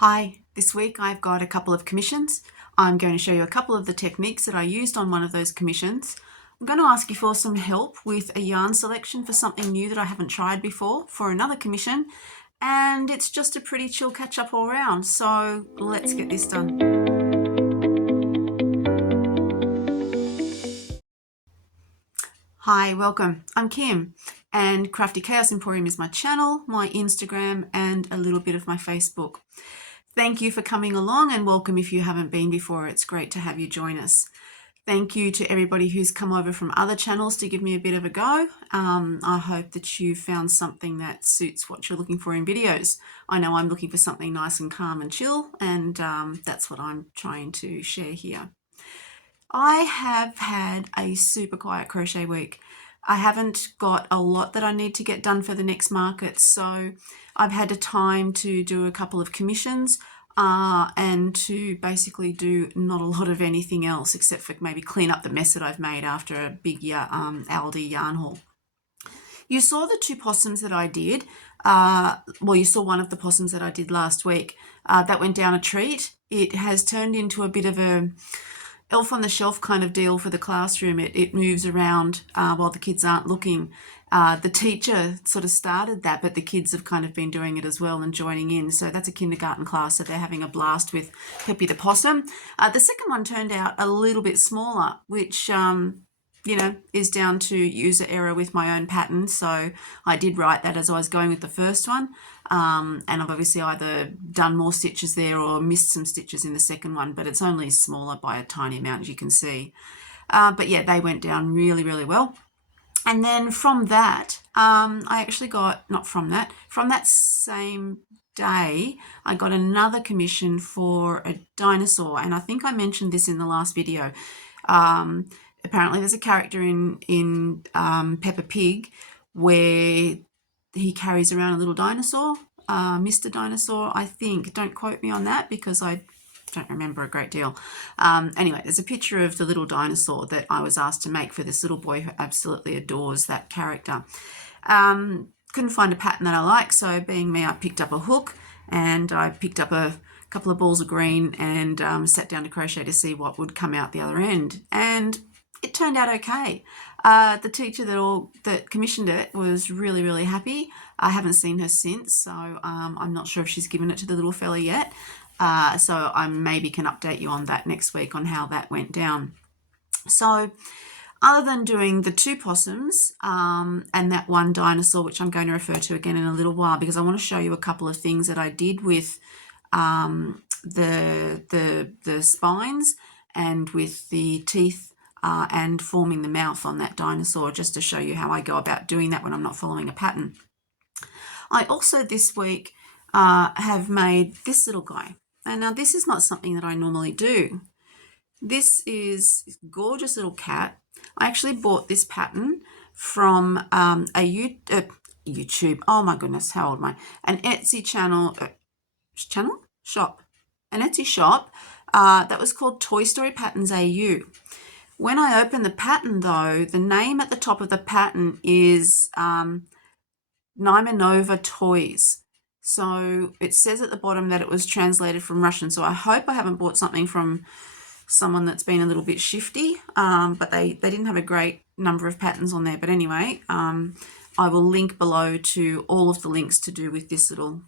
Hi, this week I've got a couple of commissions. I'm going to show you a couple of the techniques that I used on one of those commissions. I'm going to ask you for some help with a yarn selection for something new that I haven't tried before for another commission, and it's just a pretty chill catch up all round, so let's get this done. Hi, welcome. I'm Kim, and Crafty Chaos Emporium is my channel, my Instagram, and a little bit of my Facebook. Thank you for coming along, and welcome if you haven't been before. It's great to have you join us. Thank you to everybody who's come over from other channels to give me a bit of a go. I hope that you found something that suits what you're looking for in videos. I know I'm looking for something nice and calm and chill, and that's what I'm trying to share here. I have had a super quiet crochet week. I haven't got a lot that I need to get done for the next market, so I've had a time to do a couple of commissions and to basically do not a lot of anything else except for maybe clean up the mess that I've made after a big Aldi yarn haul. You saw the two possums that I did. Well, you saw one of the possums that I did last week. That went down a treat. It has turned into a bit of a elf on the shelf kind of deal for the classroom. It moves around while the kids aren't looking. The teacher sort of started that, but the kids have kind of been doing it as well and joining in. So that's a kindergarten class, so they're having a blast with Peppy the Possum. The second one turned out a little bit smaller, which is down to user error with my own pattern. So I did write that as I was going with the first one. And I've obviously either done more stitches there or missed some stitches in the second one, but it's only smaller by a tiny amount, as you can see. But yeah, they went down really, really well. And then from that, I actually got, from that same day, I got another commission for a dinosaur. And I think I mentioned this in the last video. Apparently there's a character in Peppa Pig where he carries around a little dinosaur, Mr. Dinosaur, I think. Don't quote me on that because I don't remember a great deal. Anyway, there's a picture of the little dinosaur that I was asked to make for this little boy who absolutely adores that character. Couldn't find a pattern that I like, so being me, I picked up a hook and I picked up a couple of balls of green and sat down to crochet to see what would come out the other end. And it turned out okay. The teacher that commissioned it was really, really happy. I haven't seen her since, so I'm not sure if she's given it to the little fella yet. So I maybe can update you on that next week on how that went down. So other than doing the two possums and that one dinosaur, which I'm going to refer to again in a little while because I want to show you a couple of things that I did with the spines and with the teeth and forming the mouth on that dinosaur, just to show you how I go about doing that when I'm not following a pattern. I also this week have made this little guy. And now this is not something that I normally do. This is a gorgeous little cat. I actually bought this pattern from YouTube. Oh my goodness, how old am I? An Etsy shop. An Etsy shop that was called Toy Story Patterns AU. When I open the pattern though, the name at the top of the pattern is Naimanova Toys. So it says at the bottom that it was translated from Russian. So I hope I haven't bought something from someone that's been a little bit shifty, but they didn't have a great number of patterns on there. But anyway, I will link below to all of the links to do with this little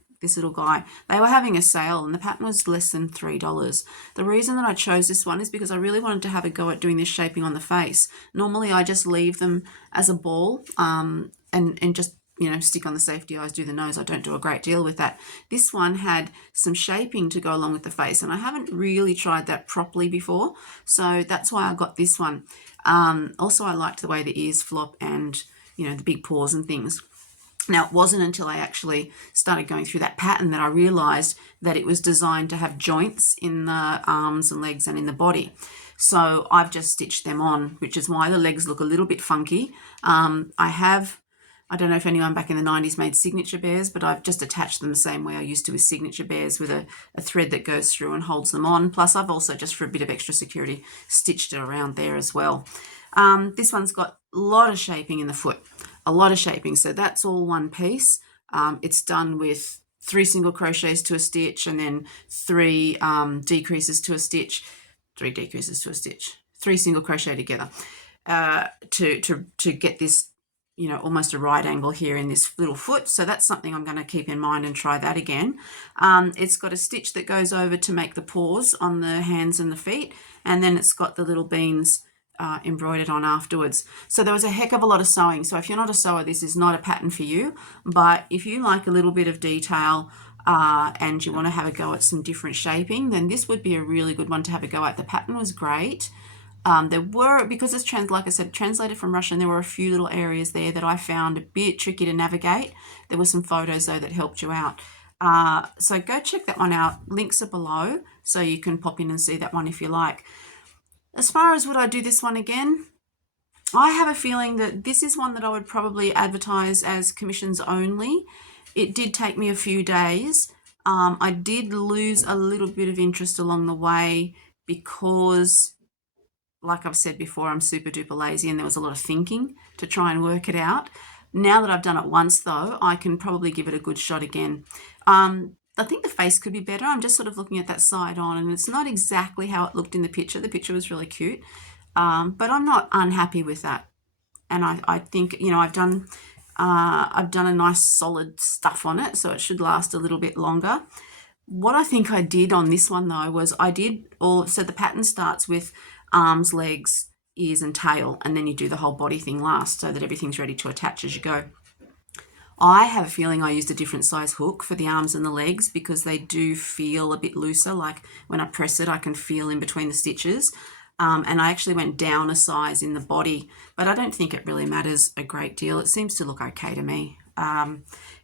guy. They were having a sale and the pattern was less than $3. The reason that I chose this one is because I really wanted to have a go at doing this shaping on the face. Normally I just leave them as a ball and just stick on the safety eyes, do the nose. I don't do a great deal with that. This one had some shaping to go along with the face, and I haven't really tried that properly before, so that's why I got this one. Also, I liked the way the ears flop and, the big paws and things. Now, it wasn't until I actually started going through that pattern that I realized that it was designed to have joints in the arms and legs and in the body. So I've just stitched them on, which is why the legs look a little bit funky. I don't know if anyone back in the 90s made signature bears, but I've just attached them the same way I used to with signature bears, with a thread that goes through and holds them on. Plus, I've also, just for a bit of extra security, stitched it around there as well. This one's got a lot of shaping in the foot, a lot of shaping. So that's all one piece. It's done with 3 single crochets to a stitch, and then 3 decreases to a stitch, 3 decreases to a stitch, 3 single crochet together to get this, you know, almost a right angle here in this little foot. So that's something I'm going to keep in mind and try that again. It's got a stitch that goes over to make the paws on the hands and the feet, and then it's got the little beans embroidered on afterwards. So there was a heck of a lot of sewing. So if you're not a sewer, this is not a pattern for you. But if you like a little bit of detail and you want to have a go at some different shaping, then this would be a really good one to have a go at. The pattern was great. There were, because it's like I said, translated from Russian, there were a few little areas there that I found a bit tricky to navigate. There were some photos though that helped you out. So go check that one out. Links are below, so you can pop in and see that one if you like. As far as would I do this one again, I have a feeling that this is one that I would probably advertise as commissions only. It did take me a few days. I did lose a little bit of interest along the way because, like I've said before, I'm super duper lazy and there was a lot of thinking to try and work it out. Now that I've done it once though, I can probably give it a good shot again. I think the face could be better. I'm just sort of looking at that side on and it's not exactly how it looked in the picture. The picture was really cute, but I'm not unhappy with that. And I think, you know, I've done a nice solid stuff on it, so it should last a little bit longer. What I think I did on this one though was so the pattern starts with arms, legs, ears and tail, and then you do the whole body thing last so that everything's ready to attach as you go. I have a feeling I used a different size hook for the arms and the legs because they do feel a bit looser. Like when I press it, I can feel in between the stitches. And I actually went down a size in the body, but I don't think it really matters a great deal. It seems to look okay to me.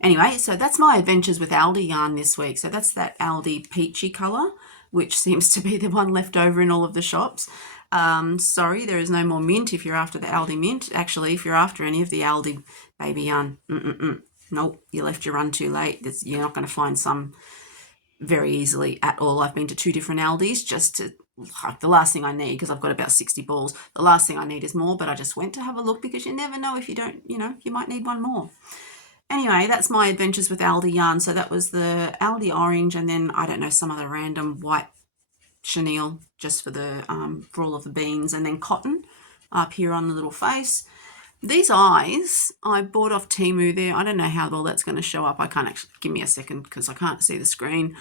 Anyway, so that's my adventures with Aldi yarn this week. So that's that Aldi peachy colour, which seems to be the one left over in all of the shops. Sorry, there is no more mint if you're after the Aldi mint. Actually, if you're after any of the Aldi baby yarn, nope, you left your run too late. You're not going to find some very easily at all. I've been to 2 different Aldis just to, the last thing I need, because I've got about 60 balls, the last thing I need is more, but I just went to have a look because you never know, if you don't, you know, you might need one more. Anyway, that's my adventures with Aldi yarn. So that was the Aldi orange, and then I don't know, some other random white chenille just for the for all of the beans, and then cotton up here on the little face. These eyes I bought off Temu there. I don't know how well that's going to show up. I can't actually, give me a second because I can't see the screen.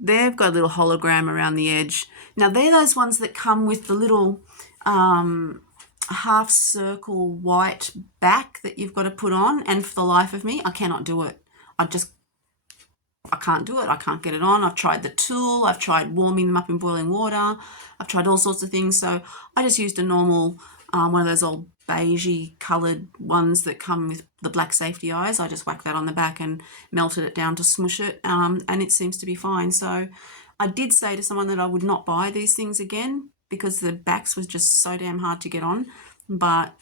They've got a little hologram around the edge. Now they're those ones that come with the little half circle white back that you've got to put on, and for the life of me I cannot do it. I can't do it. I can't get it on. I've tried the tulle. I've tried warming them up in boiling water. I've tried all sorts of things. So I just used a normal, one of those old beigey coloured ones that come with the black safety eyes. I just whacked that on the back and melted it down to smush it, and it seems to be fine. So I did say to someone that I would not buy these things again because the backs was just so damn hard to get on. But,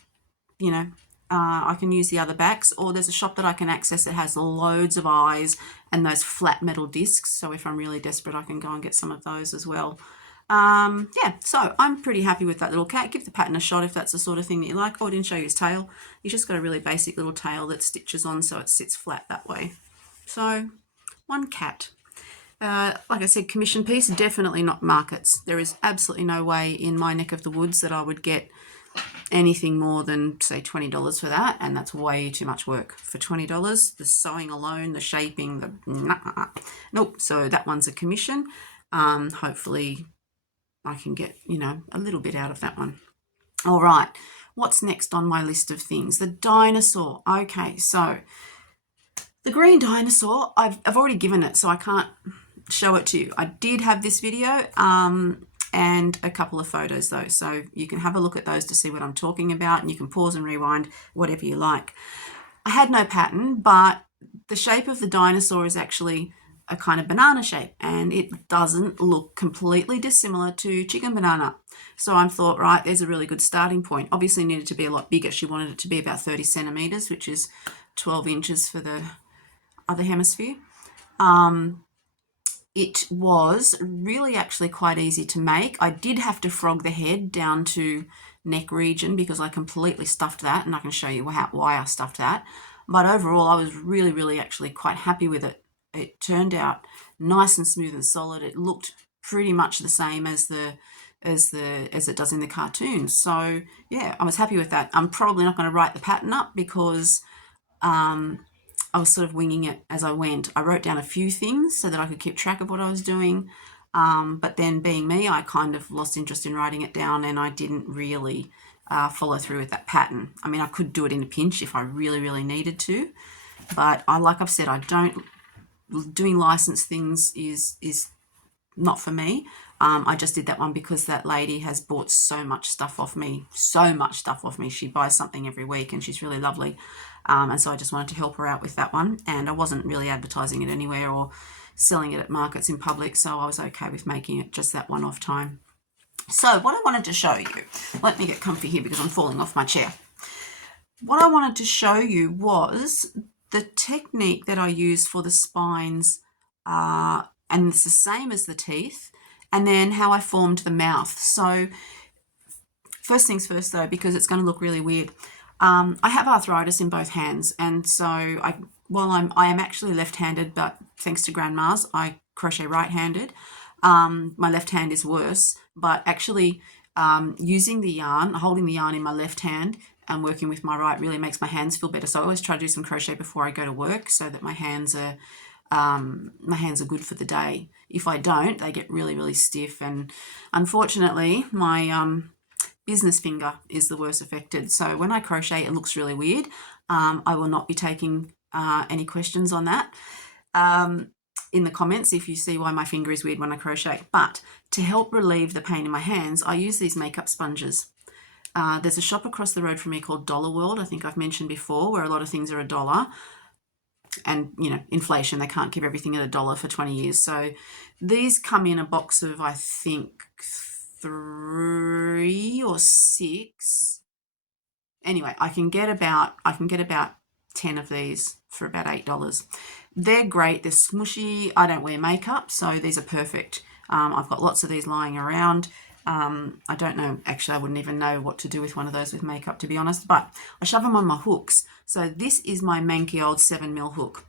you know, I can use the other backs, or there's a shop that I can access that has loads of eyes and those flat metal discs. So if I'm really desperate, I can go and get some of those as well. Yeah, so I'm pretty happy with that little cat. Give the pattern a shot if that's the sort of thing that you like. Oh, I didn't show you his tail. He's just got a really basic little tail that stitches on so it sits flat that way. So one cat. Like I said, commission piece, definitely not markets. There is absolutely no way in my neck of the woods that I would get anything more than, say, $20 for that, and that's way too much work for $20. The sewing alone, the shaping, nope. So that one's a commission. Hopefully I can get, you know, a little bit out of that one. All right, what's next on my list of things? The dinosaur. Okay, so the green dinosaur, I've already given it, so I can't show it to you. I did have this video and a couple of photos though, so you can have a look at those to see what I'm talking about, and you can pause and rewind, whatever you like. I had no pattern, but the shape of the dinosaur is actually a kind of banana shape, and it doesn't look completely dissimilar to chicken banana. So I thought, right, there's a really good starting point. Obviously needed to be a lot bigger. She wanted it to be about 30 centimeters, which is 12 inches for the other hemisphere. It was really actually quite easy to make. I did have to frog the head down to neck region because I completely stuffed that, and I can show you why I stuffed that. But overall, I was really actually quite happy with it. it turned out nice and smooth and solid. It looked pretty much the same as it does in the cartoon. So yeah, I was happy with that. I'm probably not going to write the pattern up because I was sort of winging it as I went. I wrote down a few things so that I could keep track of what I was doing. But then being me, I kind of lost interest in writing it down, and I didn't really follow through with that pattern. I mean, I could do it in a pinch if I really, really needed to. But like I've said, doing licensed things is not for me. I just did that one because that lady has bought so much stuff off me. She buys something every week and she's really lovely. And so I just wanted to help her out with that one. And I wasn't really advertising it anywhere or selling it at markets in public. So I was okay with making it just that one-off time. So what I wanted to show you, let me get comfy here because I'm falling off my chair. What I wanted to show you was the technique that I use for the spines, and it's the same as the teeth, and then how I formed the mouth. So first things first though, because it's going to look really weird. I have arthritis in both hands, and so I am actually left-handed, but thanks to grandmas, I crochet right-handed. My left hand is worse, but actually using the yarn, holding the yarn in my left hand and working with my right really makes my hands feel better. So I always try to do some crochet before I go to work so that my hands are good for the day. If I don't, they get really, really stiff, and unfortunately my business finger is the worst affected. So when I crochet, it looks really weird. I will not be taking any questions on that in the comments if you see why my finger is weird when I crochet. But to help relieve the pain in my hands, I use these makeup sponges. There's a shop across the road from me called Dollar World, I think I've mentioned before, where a lot of things are $1. And, you know, inflation, they can't keep everything at $1 for 20 years. So these come in a box of, I think, 3 or 6. Anyway, I can get about 10 of these for about $8. They're great. They're smushy. I don't wear makeup, so these are perfect. I've got lots of these lying around. I don't know, actually I wouldn't even know what to do with one of those with makeup, to be honest, but I shove them on my hooks. So this is my manky old 7mm hook.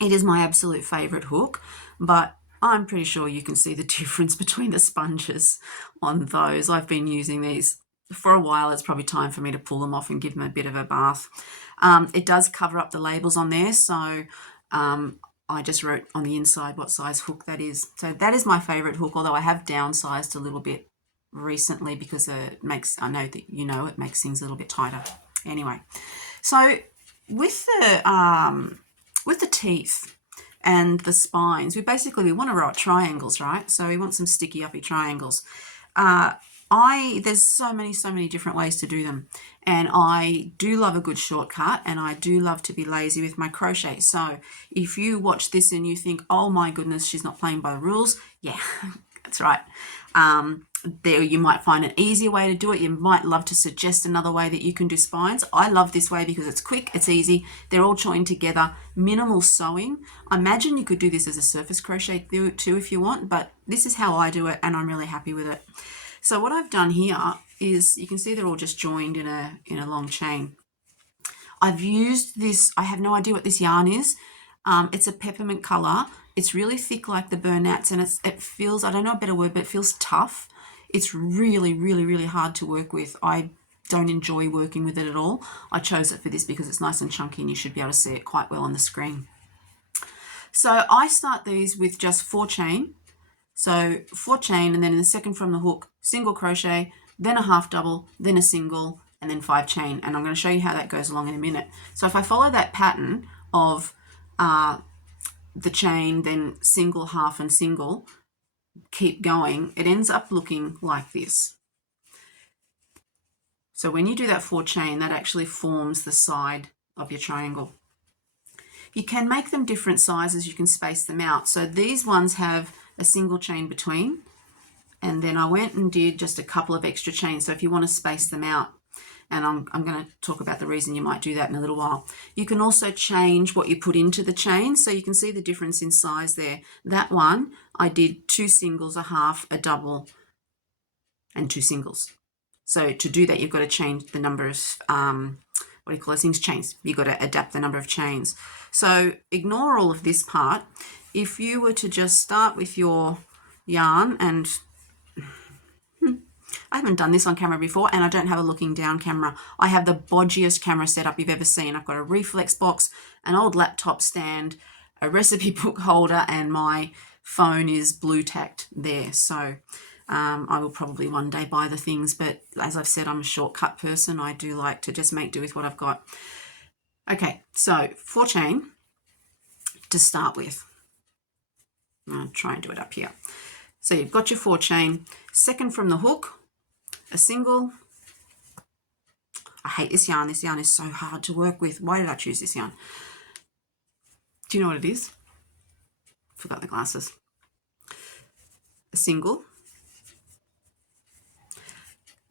It is my absolute favorite hook, but I'm pretty sure you can see the difference between the sponges on those. I've been using these for a while. It's probably time for me to pull them off and give them a bit of a bath. It does cover up the labels on there, so I just wrote on the inside what size hook that is. So that is my favorite hook, although I have downsized a little bit recently because it makes, I know that you know, it makes things a little bit tighter. Anyway, so with the teeth and the spines, we want to write triangles, right? So we want some sticky uppy triangles. There's so many different ways to do them, and I do love a good shortcut, and I do love to be lazy with my crochet. So if you watch this and you think, oh my goodness, she's not playing by the rules, yeah, that's right. There you might find an easier way to do it. You might love to suggest another way that you can do spines. I love this way because it's quick, it's easy, they're all joined together, minimal sewing. I imagine you could do this as a surface crochet too if you want, but this is how I do it and I'm really happy with it. So what I've done here is, you can see they're all just joined in a long chain. I've used this, I have no idea what this yarn is. It's a peppermint color. It's really thick like the Burnett's, and it feels, I don't know a better word, but it feels tough. It's really, really, really hard to work with. I don't enjoy working with it at all. I chose it for this because it's nice and chunky and you should be able to see it quite well on the screen. So I start these with just 4 chain. So 4 chain, and then in the second from the hook, single crochet, then a half double, then a single, and then 5 chain. And I'm going to show you how that goes along in a minute. So if I follow that pattern of the chain, then single, half, and single, keep going, it ends up looking like this. So when you do that 4 chain, that actually forms the side of your triangle. You can make them different sizes, you can space them out. So these ones have a single chain between, and then I went and did just a couple of extra chains. So if you want to space them out, and I'm going to talk about the reason you might do that in a little while. You can also change what you put into the chain, so you can see the difference in size there. That one, I did 2 singles, a half, a double, and 2 singles. So to do that, you've got to change the number of what do you call those things? Chains. You've got to adapt the number of chains. So ignore all of this part. If you were to just start with your yarn, and I haven't done this on camera before, and I don't have a looking down camera. I have the bodgiest camera setup you've ever seen. I've got a reflex box, an old laptop stand, a recipe book holder, and my phone is blue tacked there. So I will probably one day buy the things, but as I've said, I'm a shortcut person. I do like to just make do with what I've got. Okay, so 4 chain to start with. I'll try and do it up here. So you've got your 4 chain, second from the hook, a single. I hate this yarn. This yarn is so hard to work with. Why did I choose this yarn? Do you know what it is? Forgot the glasses. A single,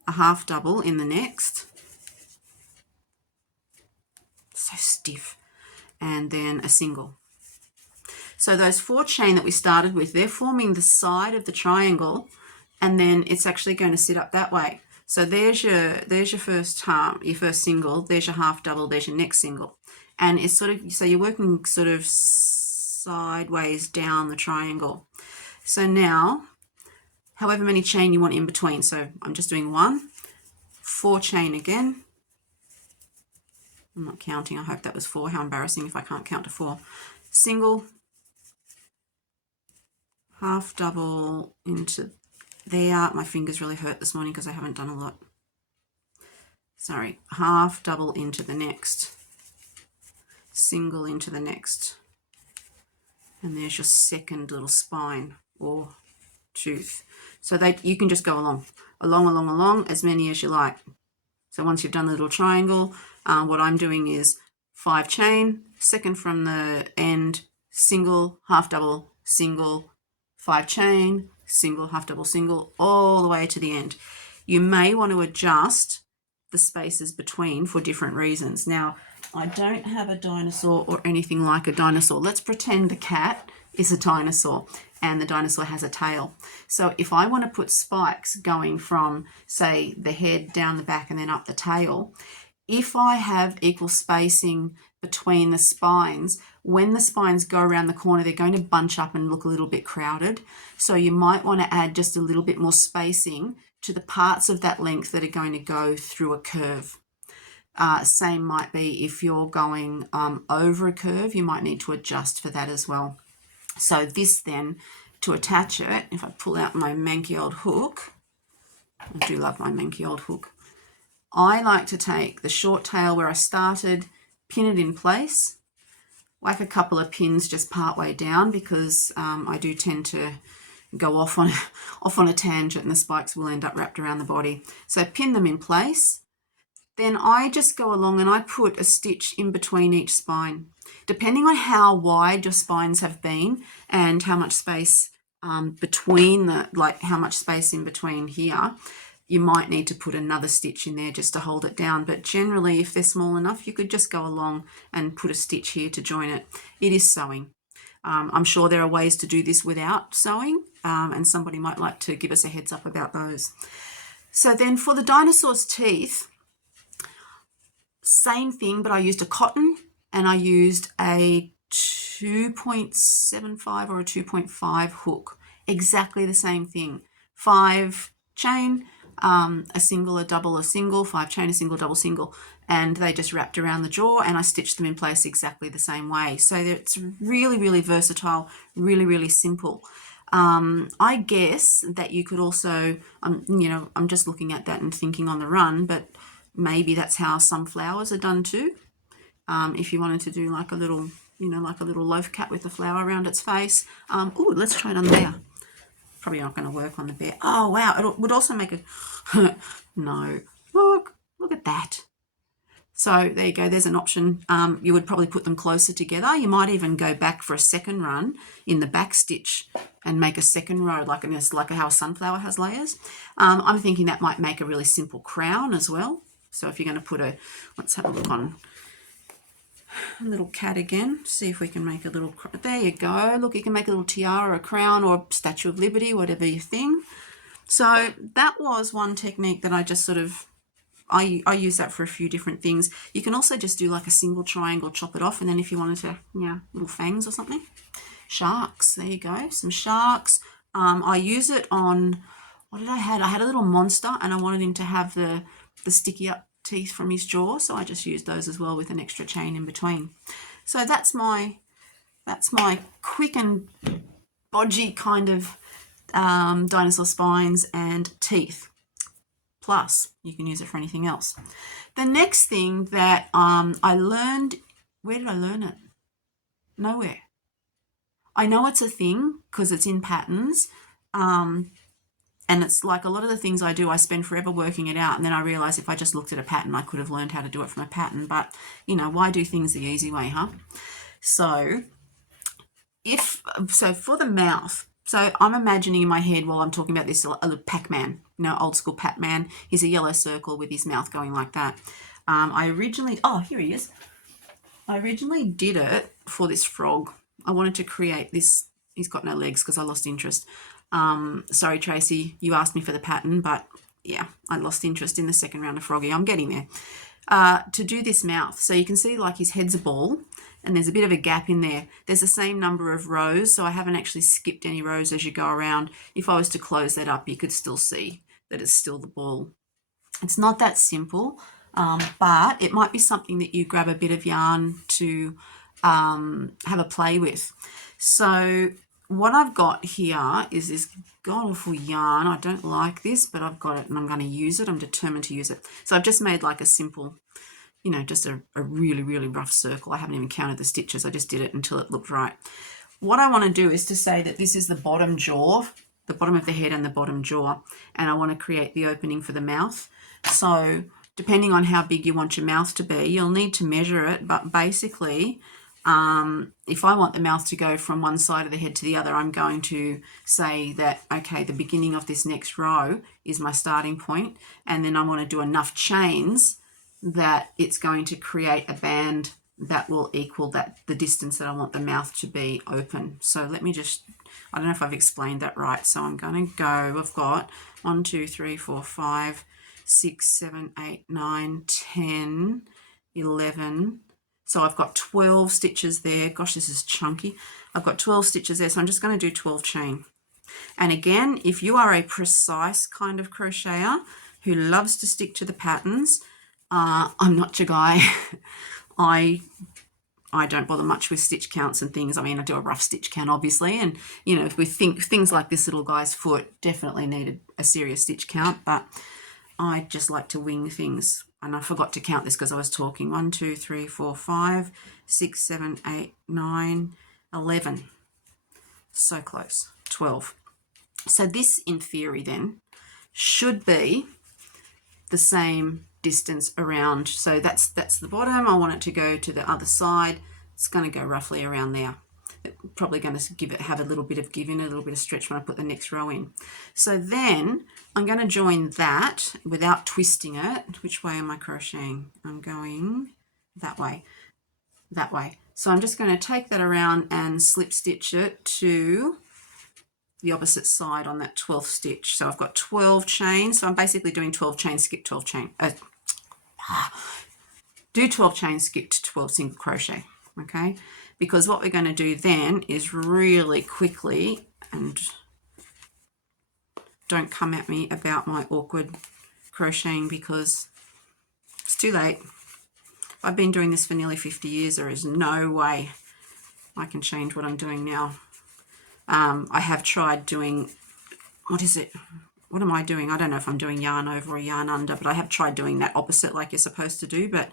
a half double in the next. So stiff. And then a single. So those 4 chain that we started with, they're forming the side of the triangle, and then it's actually going to sit up that way. So there's your first single, there's your half double, there's your next single. And it's sort of, so you're working sort of sideways down the triangle. So now, however many chain you want in between. So I'm just doing 1, 4 chain again. I'm not counting, I hope that was 4. How embarrassing if I can't count to 4. Single, half double into there. My fingers really hurt this morning because I haven't done a lot. Sorry, half double into the next, single into the next, and there's your second little spine or tooth. So you can just go along as many as you like. So once you've done the little triangle, what I'm doing is 5 chain, second from the end, single, half double, single, 5 chain, single, half double, single, all the way to the end. You may want to adjust the spaces between for different reasons. Now, I don't have a dinosaur or anything like a dinosaur. Let's pretend the cat is a dinosaur and the dinosaur has a tail. So if I want to put spikes going from, say, the head down the back and then up the tail, if I have equal spacing between the spines, when the spines go around the corner, they're going to bunch up and look a little bit crowded. So you might want to add just a little bit more spacing to the parts of that length that are going to go through a curve. Same might be if you're going over a curve, you might need to adjust for that as well. So this then, to attach it, if I pull out my manky old hook, I do love my manky old hook, I like to take the short tail where I started, pin it in place, whack a couple of pins just part way down, because I do tend to go off on a tangent and the spikes will end up wrapped around the body. So pin them in place. Then I just go along and I put a stitch in between each spine. Depending on how wide your spines have been and how much space between how much space in between here, you might need to put another stitch in there just to hold it down. But generally, if they're small enough, you could just go along and put a stitch here to join it. It is sewing. I'm sure there are ways to do this without sewing, and somebody might like to give us a heads up about those. So then for the dinosaur's teeth, same thing, but I used a cotton and I used a 2.75 or a 2.5 hook. Exactly the same thing. 5 chain, a single, a double, a single, 5 chain, a single, double, single, and they just wrapped around the jaw and I stitched them in place exactly the same way. So it's really, really versatile, really, really simple. I guess that you could also, I'm just looking at that and thinking on the run, but maybe that's how some flowers are done too. If you wanted to do like a little, like a little loaf cat with a flower around its face. Oh, let's try it on there. Probably not going to work on the bear. Oh, wow. It would also make a... No. Look at that. So there you go. There's an option. You would probably put them closer together. You might even go back for a second run in the back stitch and make a second row, like how a sunflower has layers. I'm thinking that might make a really simple crown as well. So if you're going to put let's have a look on a little cat again, see if we can make a little, there you go. Look, you can make a little tiara, a crown, or a Statue of Liberty, whatever your thing. So that was one technique that I just sort of I use that for a few different things. You can also just do like a single triangle, chop it off, and then if you wanted to, yeah, little fangs or something. Sharks, there you go, some sharks. I use it on, what did I had? I had a little monster and I wanted him to have the sticky up teeth from his jaw, so I just used those as well with an extra chain in between. So that's my quick and bodgy kind of dinosaur spines and teeth. Plus, you can use it for anything else. The next thing that I learned, where did I learn it? Nowhere. I know it's a thing because it's in patterns. And it's like a lot of the things I do, I spend forever working it out. And then I realize if I just looked at a pattern, I could have learned how to do it from a pattern. But, you know, why do things the easy way, huh? So for the mouth, so I'm imagining in my head while I'm talking about this, a little Pac-Man, you know, old school Pac-Man. He's a yellow circle with his mouth going like that. Here he is. I originally did it for this frog. I wanted to create this. He's got no legs because I lost interest. Sorry, Tracy, you asked me for the pattern, but yeah, I lost interest in the second round of Froggy. I'm getting there. To do this mouth, so you can see like his head's a ball and there's a bit of a gap in there. There's the same number of rows, so I haven't actually skipped any rows as you go around. If I was to close that up, you could still see that it's still the ball. It's not that simple, but it might be something that you grab a bit of yarn to have a play with. So what I've got here is this god-awful yarn. I don't like this, but I've got it and I'm going to use it. I'm determined to use it. So I've just made like a simple, you know, just a really, really rough circle. I haven't even counted the stitches. I just did it until it looked right. What I want to do is to say that this is the bottom jaw, the bottom of the head and the bottom jaw, and I want to create the opening for the mouth. So depending on how big you want your mouth to be, you'll need to measure it, but basically if I want the mouth to go from one side of the head to the other, I'm going to say that, okay, the beginning of this next row is my starting point, and then I want to do enough chains that it's going to create a band that will equal the distance that I want the mouth to be open. So let me just, I don't know if I've explained that right. So I'm going to go, I've got 1, 2, 3, 4, 5, 6, 7, 8, 9, 10, 11. So I've got 12 stitches there. Gosh, this is chunky. I've got 12 stitches there, so I'm just going to do 12 chain. And again, if you are a precise kind of crocheter who loves to stick to the patterns, I'm not your guy. I don't bother much with stitch counts and things. I mean, I do a rough stitch count, obviously, and, you know, if we think things like this little guy's foot definitely needed a serious stitch count, but I just like to wing things. And I forgot to count this because I was talking. 1, 2, 3, 4, 5, 6, 7, 8, 9, 11. So close. 12. So this, in theory, then, should be the same distance around. So that's the bottom. I want it to go to the other side. It's going to go roughly around there. Probably going to have a little bit of give in, a little bit of stretch when I put the next row in. So then I'm going to join that without twisting it. Which way am I crocheting? I'm going that way, that way. So I'm just going to take that around and slip stitch it to the opposite side on that 12th stitch. So I've got 12 chains. So I'm basically doing 12 chains, skip 12 chain. Do 12 chains, skip to 12 single crochet. Okay, because what we're going to do then is really quickly, and don't come at me about my awkward crocheting because it's too late. I've been doing this for nearly 50 years. There is no way I can change what I'm doing now. I have tried doing, what is it? What am I doing? I don't know if I'm doing yarn over or yarn under, but I have tried doing that opposite like you're supposed to do, but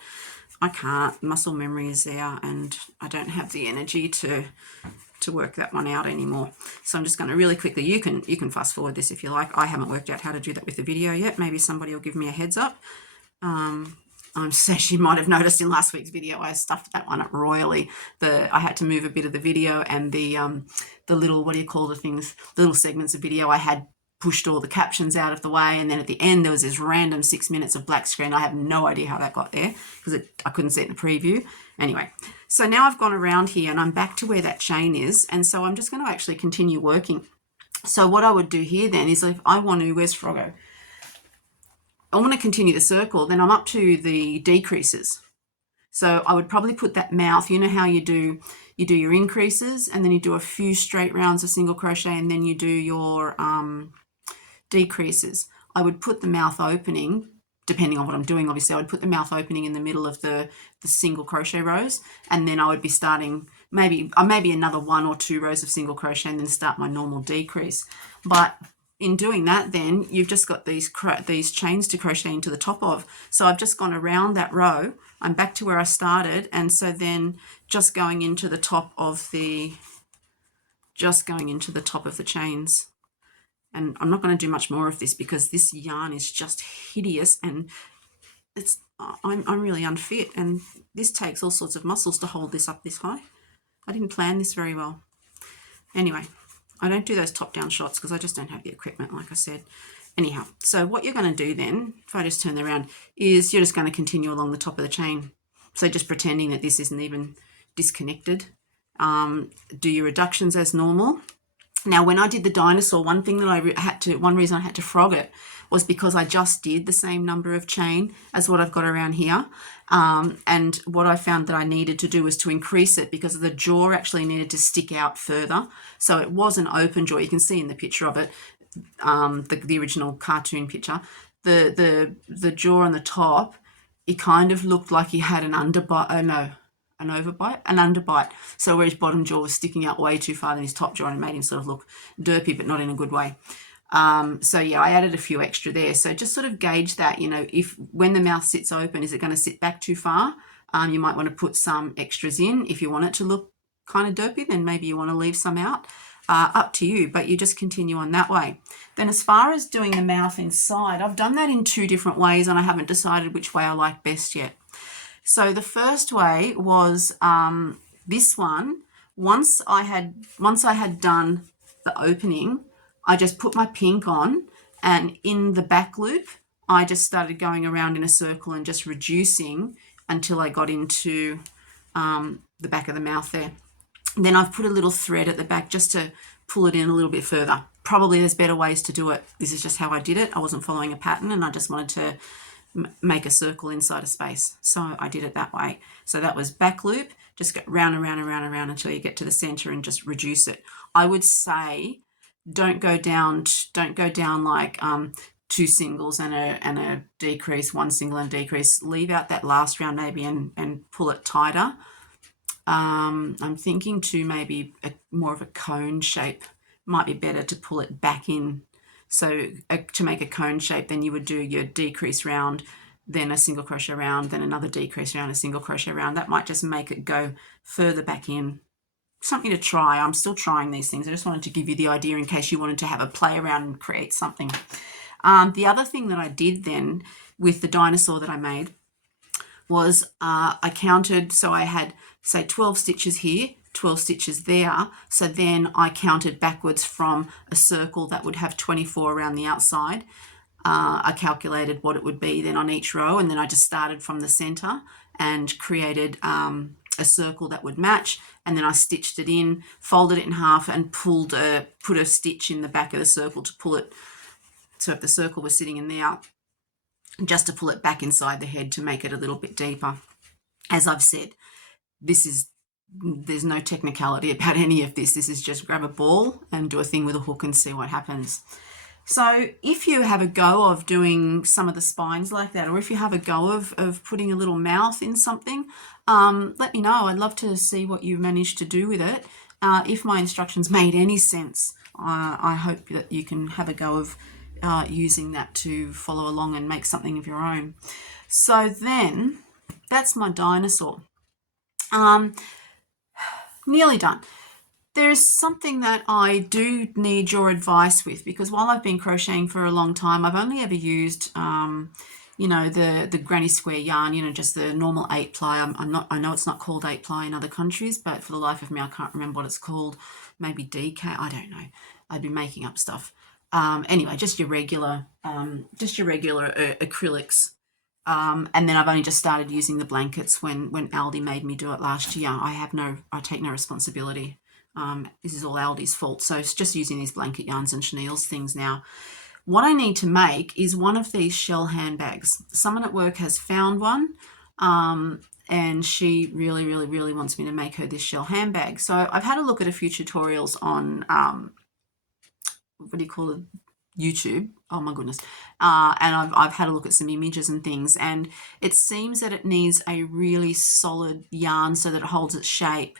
I can't. Muscle memory is there and I don't have the energy to work that one out anymore. So I'm just going to really quickly, you can fast forward this if you like. I haven't worked out how to do that with the video yet. Maybe somebody will give me a heads up. As you might have noticed in last week's video, I stuffed that one up royally. I had to move a bit of the video and the little, what do you call the things, little segments of video I had pushed all the captions out of the way, and then at the end there was this random 6 minutes of black screen. I have no idea how that got there because I couldn't see it in the preview. Anyway, so now I've gone around here and I'm back to where that chain is, and so I'm just going to actually continue working. So what I would do here then is if I want to, where's Froggo? I want to continue the circle, then I'm up to the decreases. So I would probably put that mouth, you know how you do your increases and then you do a few straight rounds of single crochet and then you do your decreases. I would put the mouth opening, depending on what I'm doing, obviously, I would put the mouth opening in the middle of the single crochet rows, and then I would be starting maybe another 1 or 2 rows of single crochet and then start my normal decrease. But in doing that, then you've just got these chains to crochet into the top of. So I've just gone around that row. I'm back to where I started, and so then just going into the top of the chains. And I'm not going to do much more of this because this yarn is just hideous, and I'm really unfit, and this takes all sorts of muscles to hold this up this high. I didn't plan this very well. Anyway, I don't do those top-down shots because I just don't have the equipment, like I said. Anyhow, so what you're going to do then, if I just turn that around, is you're just going to continue along the top of the chain. So just pretending that this isn't even disconnected. Do your reductions as normal. Now, when I did the dinosaur, one reason I had to frog it was because I just did the same number of chain as what I've got around here. And what I found that I needed to do was to increase it because the jaw actually needed to stick out further. So it was an open jaw. You can see in the picture of it, the original cartoon picture, the jaw on the top, it kind of looked like he had an underbite. An underbite. So where his bottom jaw was sticking out way too far than his top jaw, and it made him sort of look derpy, but not in a good way. So yeah, I added a few extra there. So just sort of gauge that, if when the mouth sits open, is it going to sit back too far? You might want to put some extras in. If you want it to look kind of derpy, then maybe you want to leave some out. Up to you, but you just continue on that way. Then as far as doing the mouth inside, I've done that in 2 different ways and I haven't decided which way I like best yet. So the first way was this one. Once I had done the opening, I just put my pink on, and in the back loop, I just started going around in a circle and just reducing until I got into the back of the mouth there. And then I've put a little thread at the back just to pull it in a little bit further. Probably there's better ways to do it. This is just how I did it. I wasn't following a pattern and I just wanted to make a circle inside a space. So I did it that way. So that was back loop, just go round and round and round and round until you get to the center and just reduce it. I would say don't go down like 2 singles and a decrease, 1 single and decrease. Leave out that last round maybe and pull it tighter. I'm thinking to maybe more of a cone shape. Might be better to pull it back in. So to make a cone shape, then you would do your decrease round, then a single crochet round, then another decrease round, a single crochet round. That might just make it go further back in. Something to try. I'm still trying these things. I just wanted to give you the idea in case you wanted to have a play around and create something. The other thing that I did then with the dinosaur that I made was I counted, so I had, say, 12 stitches here, 12 stitches there. So then I counted backwards from a circle that would have 24 around the outside. I calculated what it would be then on each row, and then I just started from the center and created a circle that would match, and then I stitched it in, folded it in half, and put a stitch in the back of the circle to pull it. So if the circle was sitting in there, just to pull it back inside the head to make it a little bit deeper. As I've said, there's no technicality about any of this. This is just grab a ball and do a thing with a hook and see what happens. So if you have a go of doing some of the spines like that, or if you have a go of putting a little mouth in something, let me know. I'd love to see what you managed to do with it. If my instructions made any sense, I hope that you can have a go of using that to follow along and make something of your own. So then that's my dinosaur. Nearly done. There's something that I do need your advice with, because while I've been crocheting for a long time, I've only ever used the granny square yarn, just the normal 8-ply. I know it's not called 8-ply in other countries, but for the life of me I can't remember what it's called. Maybe DK, I don't know. I'd be making up stuff. Anyway, just your regular acrylics. And then I've only just started using the blankets when Aldi made me do it last year. I take no responsibility. This is all Aldi's fault. So it's just using these blanket yarns and chenille's things now. What I need to make is one of these shell handbags. Someone at work has found one, and she really, really, really wants me to make her this shell handbag. So I've had a look at a few tutorials on, what do you call it? YouTube. Oh my goodness. And I've had a look at some images and things, and it seems that it needs a really solid yarn so that it holds its shape.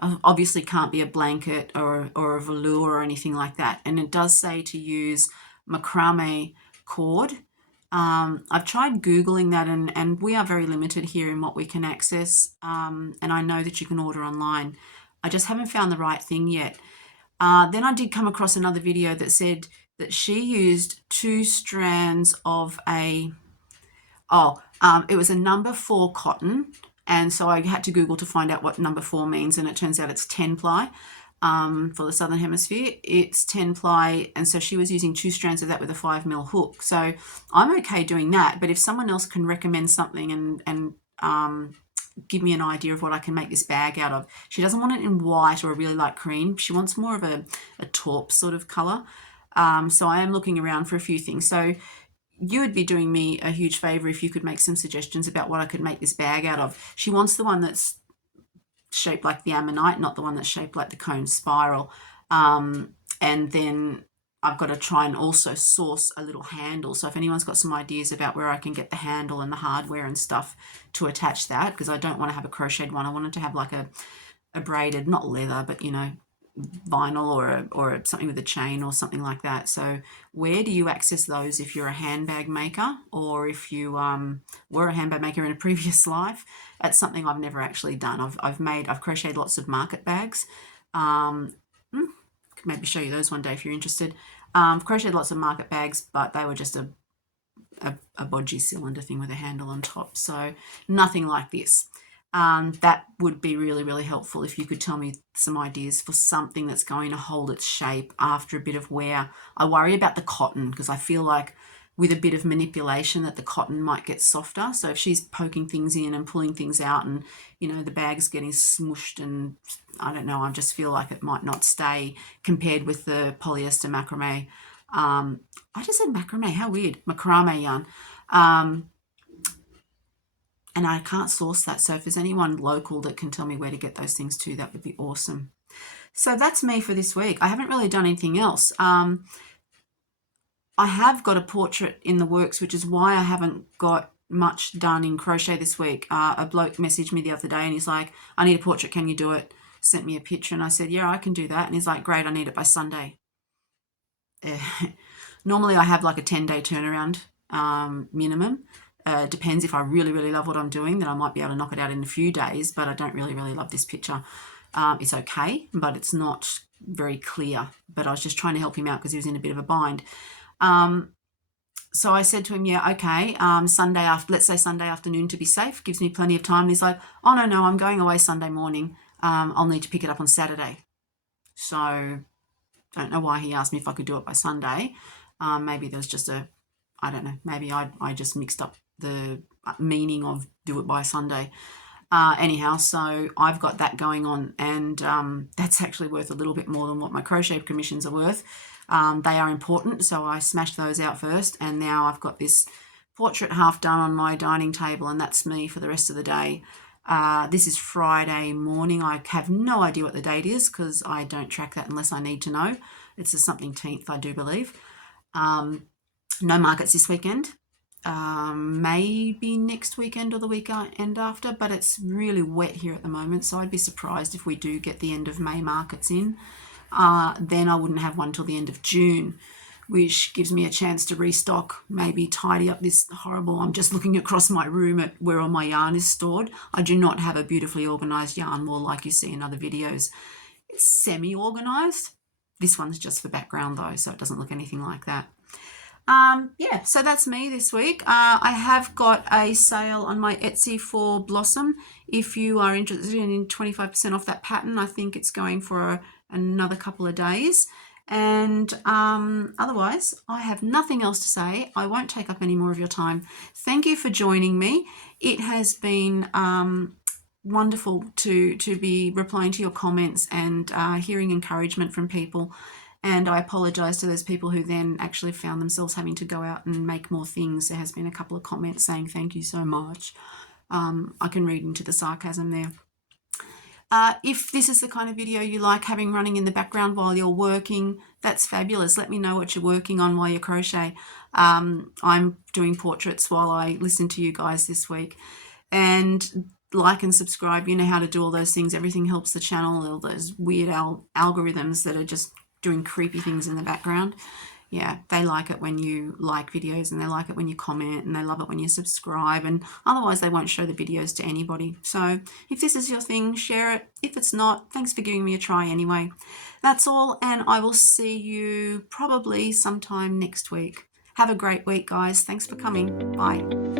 Obviously can't be a blanket or a velour or anything like that. And it does say to use macrame cord. I've tried Googling that, and we are very limited here in what we can access. And I know that you can order online. I just haven't found the right thing yet. Then I did come across another video that said that she used 2 strands of it was a number 4 cotton. And so I had to Google to find out what number 4 means. And it turns out it's 10 ply. For the Southern Hemisphere, it's 10 ply. And so she was using 2 strands of that with a 5mm hook. So I'm okay doing that. But if someone else can recommend something and give me an idea of what I can make this bag out of. She doesn't want it in white or a really light cream. She wants more of a taupe sort of color. So I am looking around for a few things. So you would be doing me a huge favor if you could make some suggestions about what I could make this bag out of. She wants the one that's shaped like the ammonite, not the one that's shaped like the cone spiral. And then I've got to try and also source a little handle. So if anyone's got some ideas about where I can get the handle and the hardware and stuff to attach that, because I don't want to have a crocheted one. I wanted to have like a braided, not leather, but you know, vinyl or something with a chain or something like that. So where do you access those if you're a handbag maker, or if you were a handbag maker in a previous life? That's something I've never actually done. I've crocheted lots of market bags. Could maybe show you those one day if you're interested. I've crocheted lots of market bags, but they were just a bodgy cylinder thing with a handle on top. So nothing like this. That would be really, really helpful if you could tell me some ideas for something that's going to hold its shape after a bit of wear. I worry about the cotton because I feel like with a bit of manipulation that the cotton might get softer. So if she's poking things in and pulling things out and, you know, the bag's getting smushed and I don't know, I just feel like it might not stay compared with the polyester macrame. I just said macrame, how weird, macrame yarn. And I can't source that. So if there's anyone local that can tell me where to get those things too, that would be awesome. So that's me for this week. I haven't really done anything else. I have got a portrait in the works, which is why I haven't got much done in crochet this week. A bloke messaged me the other day and he's like, I need a portrait, can you do it? Sent me a picture and I said, yeah, I can do that. And he's like, great, I need it by Sunday. Normally I have like a 10-day turnaround minimum. Depends if I really, really love what I'm doing, then I might be able to knock it out in a few days, but I don't really, really love this picture. It's okay, but it's not very clear. But I was just trying to help him out because he was in a bit of a bind. So I said to him, yeah, okay, Sunday after, let's say Sunday afternoon to be safe, gives me plenty of time. And he's like, oh, no, I'm going away Sunday morning. I'll need to pick it up on Saturday. So I don't know why he asked me if I could do it by Sunday. Maybe there's just I don't know, maybe I just mixed up the meaning of do it by Sunday. Anyhow, so I've got that going on, and that's actually worth a little bit more than what my crochet commissions are worth. They are important, so I smashed those out first, and now I've got this portrait half done on my dining table, and that's me for the rest of the day. This is Friday morning. I have no idea what the date is because I don't track that unless I need to know. It's the something 10th, I do believe. No markets this weekend. Maybe next weekend or the weekend after, but it's really wet here at the moment, so I'd be surprised if we do get the end of May markets in. Then I wouldn't have one till the end of June, which gives me a chance to restock, maybe tidy up this horrible, I'm just looking across my room at where all my yarn is stored. I do not have a beautifully organized yarn wall like you see in other videos. It's semi-organized. This one's just for background though, so it doesn't look anything like that. Yeah, so that's me this week. I have got a sale on my Etsy for Blossom. If you are interested in 25% off that pattern, I think it's going for another couple of days. And otherwise, I have nothing else to say. I won't take up any more of your time. Thank you for joining me. It has been wonderful to be replying to your comments and hearing encouragement from people. And I apologize to those people who then actually found themselves having to go out and make more things. There has been a couple of comments saying thank you so much. I can read into the sarcasm there. If this is the kind of video you like having running in the background while you're working, that's fabulous. Let me know what you're working on while you crochet. I'm doing portraits while I listen to you guys this week. And like and subscribe. You know how to do all those things. Everything helps the channel. All those weird algorithms that are just doing creepy things in the background. Yeah, they like it when you like videos, and they like it when you comment, and they love it when you subscribe, and otherwise they won't show the videos to anybody. So if this is your thing, share it. If it's not, thanks for giving me a try anyway. That's all, and I will see you probably sometime next week. Have a great week, guys. Thanks for coming. Bye.